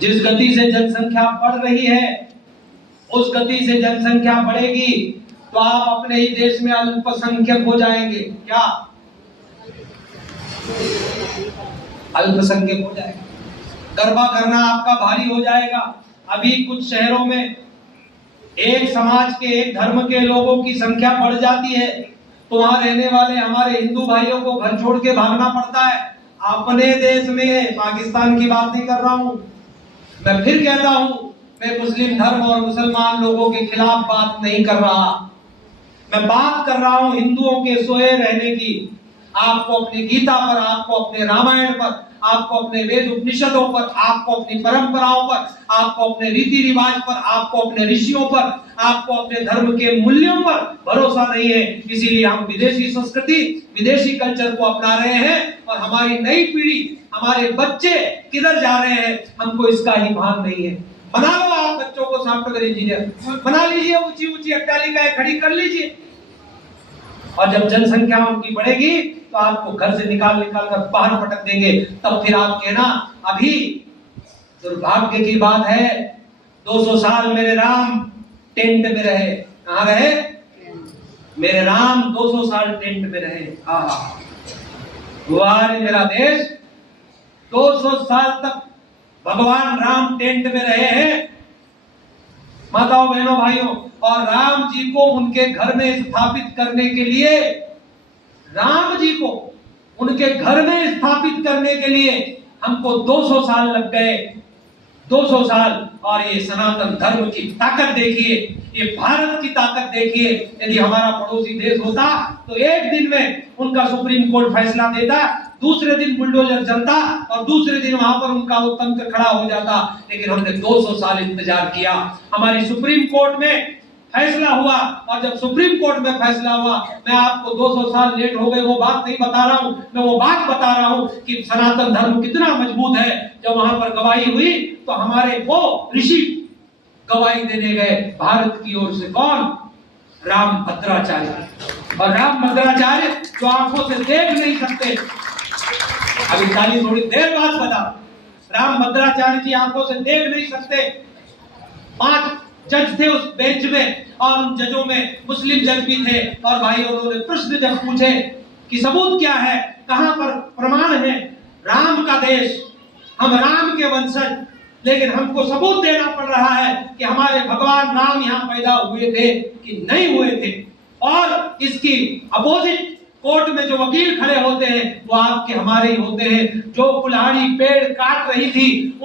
जिस गति से जनसंख्या बढ़ रही है उस गति से जनसंख्या बढ़ेगी तो आप अपने ही देश में अल्पसंख्यक हो जाएंगे। क्या अल्पसंख्यक हो जाएगा? गरबा करना आपका भारी हो जाएगा। अभी कुछ शहरों में एक समाज के, एक धर्म के लोगों की संख्या बढ़ जाती है तो वहां रहने वाले हमारे हिंदू भाइयों को घर छोड़ के भागना पड़ता है। अपने देश में, पाकिस्तान की बात नहीं कर रहा हूं, मैं फिर कहता हूं, मैं मुस्लिम धर्म और मुसलमान लोगों के खिलाफ बात नहीं कर रहा, मैं बात कर रहा हूं हिंदुओं के सोए रहने की। आपको अपनी गीता पर, आपको अपने रामायण पर, आपको अपने वेद उपनिषदों पर, आपको अपनी परंपराओं पर, आपको अपने रीति रिवाज पर, आपको अपने ऋषियों पर, आपको अपने धर्म के मूल्यों पर भरोसा नहीं है। इसीलिए हम विदेशी संस्कृति, विदेशी कल्चर को अपना रहे हैं और हमारी नई पीढ़ी, हमारे बच्चे किधर जा रहे हैं हमको इसका ही भान नहीं है। बना लो आप बच्चों को सॉफ्टवेयर इंजीनियर, बना लीजिए, ऊंची ऊंची अट्टालिकाएं खड़ी कर लीजिए, और जब जनसंख्या उनकी बढ़ेगी तो आपको घर से निकाल निकाल कर बाहर पटक देंगे। तब फिर आप कहना, अभी दुर्भाग्य की बात है 200 साल मेरे राम टेंट में रहे। कहां रहे? मेरे राम 200 साल टेंट में रहे। हुआ रे मेरा देश, 200 साल तक भगवान राम टेंट में रहे हैं माताओं बहनों भाइयों, और राम जी को उनके घर में स्थापित करने के लिए, राम जी को उनके घर में स्थापित करने के लिए हमको 200 साल लग गए। 200 साल। और ये सनातन धर्म की ताकत देखिए, ये भारत की ताकत देखिए। यदि हमारा पड़ोसी देश होता तो एक दिन में उनका सुप्रीम कोर्ट फैसला देता, दूसरे दिन बुलडोजर चलता और दूसरे दिन वहां पर उनका वो तंत्र खड़ा हो जाता। लेकिन हमने 200 साल इंतजार किया। हमारी सुप्रीम कोर्ट में फैसला हुआ, और जब सुप्रीम कोर्ट में फैसला हुआ, मैं आपको 200 साल लेट हो गए वो बात नहीं बता रहा हूं, मैं वो बात बता रहा हूं कि सनातन धर्म कितना मजबूत है। जब वहां पर गवाही हुई तो हमारे वो ऋषि गवाही देने गए भारत की ओर से। कौन? राम भद्राचार्य। और राम भद्राचार्य जो आंखों से देख नहीं सकते, अभी खाली थोड़ी देर बाद बता, राम भद्राचार्य जी आंखों से देख नहीं सकते। 5 जज थे उस बेंच में, और उन जजों में मुस्लिम जज भी थे। और भाई उन्होंने प्रश्न जब पूछे कि सबूत क्या है, कहां पर प्रमाण है, राम का देश, हम राम के वंशज, लेकिन हमको सबूत देना पड़ रहा है कि हमारे भगवान राम यहाँ पैदा हुए थे कि नहीं हुए थे। और इसकी अपोजिट कोर्ट में जो वकील खड़े होते हैं वो आपके हमारे ही होते हैं। जो कुल्हाड़ी पेड़ काट रही थी